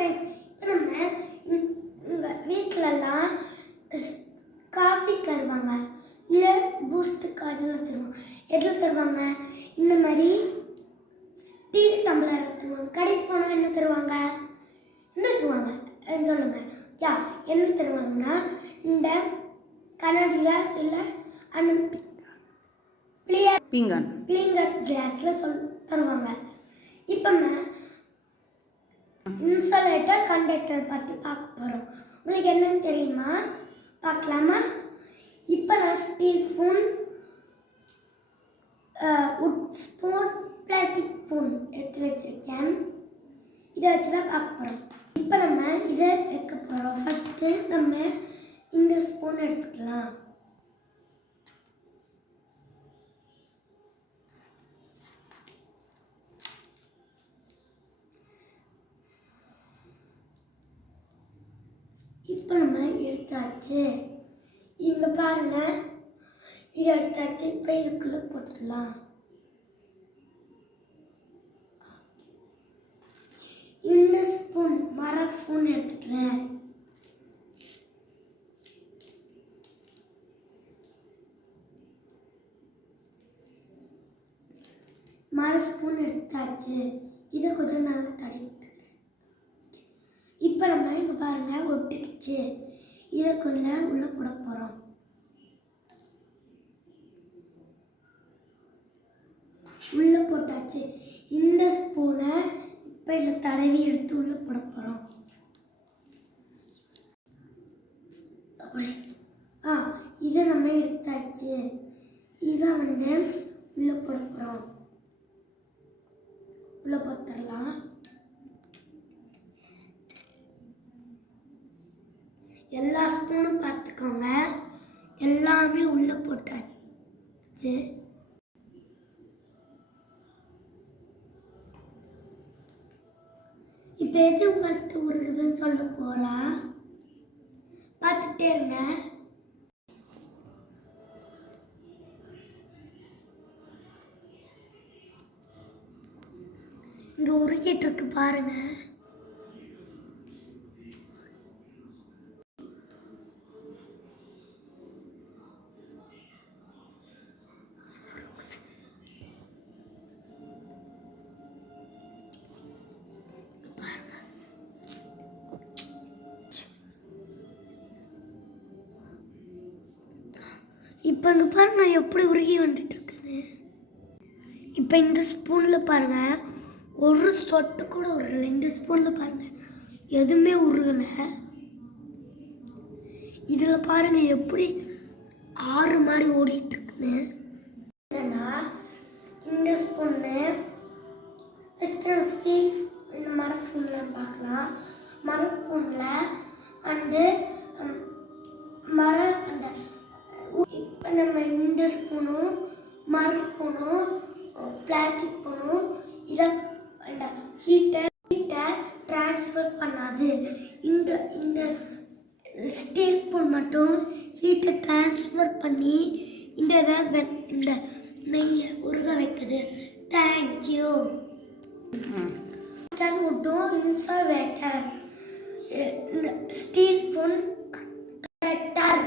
Friend, இப்போ நம்ம வீட்டிலலாம் காஃபி தருவாங்க, இல்லை பூஸ்ட்டு காஃபிலாம் தருவாங்க. எதில் தருவாங்க? இந்த மாதிரி ஸ்டீல் டம்ளர் தருவாங்க. கடைக்கு போனால் என்ன தருவாங்க? என்ன தருவாங்க சொல்லுங்கள். என்ன தருவாங்கன்னா இந்த கண்ணாடியில் சில அந்த பிளிங்கர் கிளாஸில் தருவாங்க. இப்போ இன்சுலேட்டர் கண்டக்டர் பற்றி பார்க்க போகிறோம். உங்களுக்கு என்னன்னு தெரியுமா? பார்க்கலாமா? இப்போ நான் ஸ்டீல் ஸ்பூன், உட் ஸ்பூன், பிளாஸ்டிக் ஸ்பூன் எடுத்து வச்சுருக்கேன். இதை வச்சு தான் பார்க்க போகிறோம். இப்போ நம்ம இதை வைக்க போகிறோம். ஃபஸ்ட்டு நம்ம இந்த ஸ்பூன் எடுத்துக்கலாம். இப்போ நம்ம எடுத்தாச்சு. இங்கே பாருங்க, இது எடுத்தாச்சு. இப்போ இதுக்குள்ளே போட்டுடலாம். இந்த ஸ்பூன் மர ஸ்பூன் எடுத்துக்கிறேன். மர ஸ்பூன் எடுத்தாச்சு. இதை கொஞ்சம் நல்லா தடவி விட்டுக்கிறேன். இப்போ நம்ம இங்கே பாருங்க ஒட்டிடுச்சு. இதுக்குள்ள உள்ள போட போகிறோம். உள்ள போட்டாச்சு. இந்த ஸ்பூனை இப்போ இதில் தடவி எடுத்து உள்ள போட போகிறோம். இதை நம்ம எடுத்தாச்சு. இதை உள்ள போட போகிறோம். உள்ள போட்டுடலாம். எல்லா ஸ்பூனும் பார்த்துக்கோங்க, எல்லாமே உள்ள போட்டாச்சு. இப்போ எது ஃபஸ்ட்டு உருகுதுன்னு சொல்ல போகிறா, பார்த்துட்டே இருங்க. இங்கே உருகிட்டு இருக்கு பாருங்க. இப்போ இங்கே பாருங்க எப்படி உருகி வந்துட்டு இருக்குன்னு. இப்போ இந்த ஸ்பூனில் பாருங்க ஒரு சொட்டு கூட உருகலை. இந்த ஸ்பூனில் பாருங்க எதுவுமே உருகலை. இதில் பாருங்க எப்படி ஆறு மாதிரி ஓடிட்டு இருக்குன்னு. என்னன்னா இந்த ஸ்பூன்னு ஸ்டீல் இந்த மர ஸ்பூனில் பார்க்கலாம். மர ஸ்பூனில் அந்த இப்போ நம்ம இந்த ஸ்பூனும் மர ஸ்பூனும் பிளாஸ்டிக் ஸ்பூனும் இதை ஹீட்டை ட்ரான்ஸ்ஃபர் பண்ணாது. இந்த ஸ்டீல் ஸ்பூன் மட்டும் ஹீட்டை ட்ரான்ஸ்ஃபர் பண்ணி இந்த நெய்யை உருக வைக்குது. தேங்க்யூ. மட்டும் இன்சுலேட்டர் ஸ்டீல் ஸ்பூன் கண்டக்டர்